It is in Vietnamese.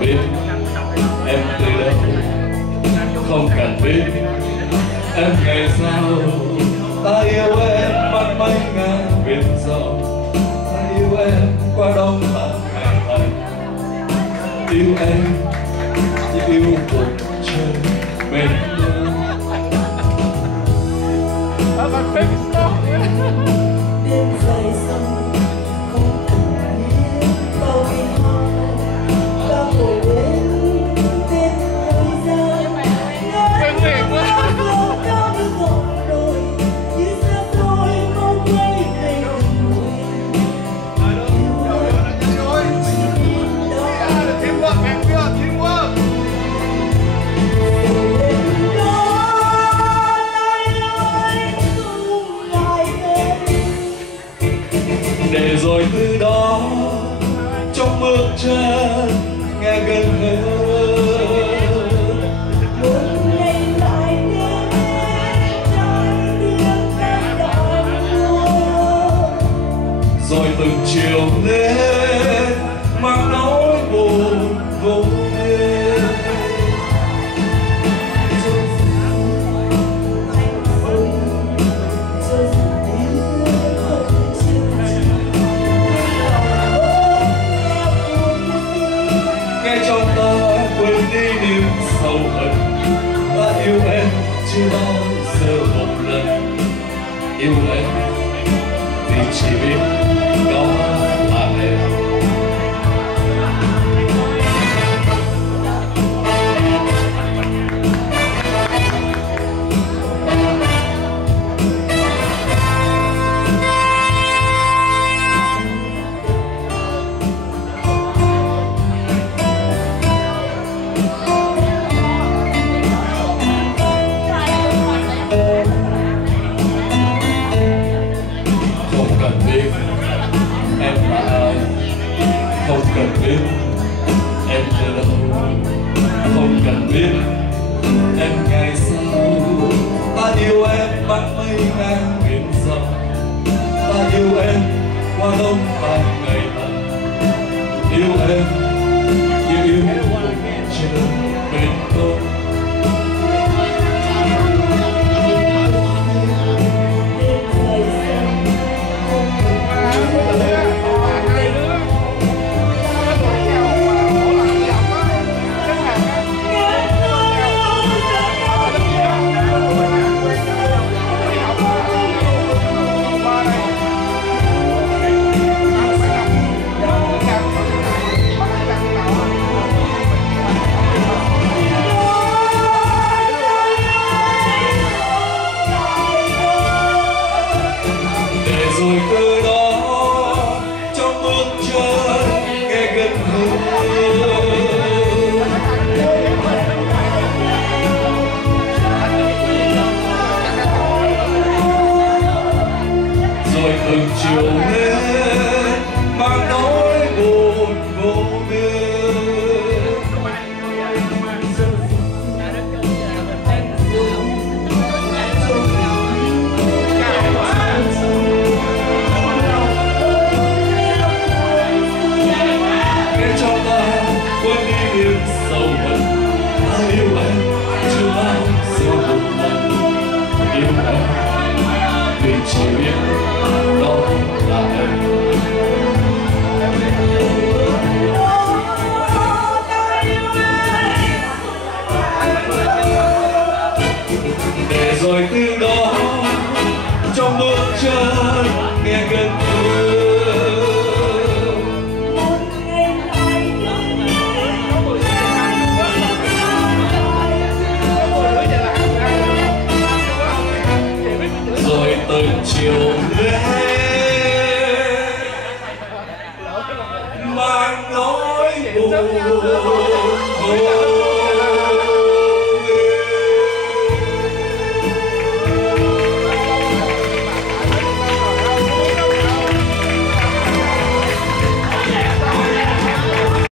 cần biết em từ đâu, không cần biết em ngày sao. Ta yêu em mắt mấy ngàn biển rộng, ta yêu em qua đông và ngày thành. Yêu em như yêu cuộc trời mênh mông. Đêm dài sông không cần biết bao ngày hoa, ta ngồi bên thời gian. Ngỡ ngàng cao như ngọn đồi, như xa xôi mong quay về người. Để rồi từ đó trong bước chân nghe gần hơn. Một ngày lại đến trái tim em đau buồn. Rồi từng chiều lên mang nỗi buồn vô biên. Nghe cho ta quên đi niềm sầu hận. Ta yêu em chưa bao giờ một lần. Yêu em vì chỉ biết đó là em. Không cần biết em từ đâu, không cần biết em ngày sau. Ta yêu em bắt mây ngang biển rộng, ta yêu em qua đông và ngày lạnh. Yêu em như yêu cuộc trời mênh mông. Rồi từ đó trong bước chân nghe gần hơn. Rồi từng chiều lên mang nỗi buồn vô biên. Quên đi niềm sầu hận. Ta yêu em chưa bao giờ một lần. Yêu em vì chỉ biết đó là em. Để rồi từ đó trong bước chân nghe gần hơn. Từng chiều lên mang nỗi buồn.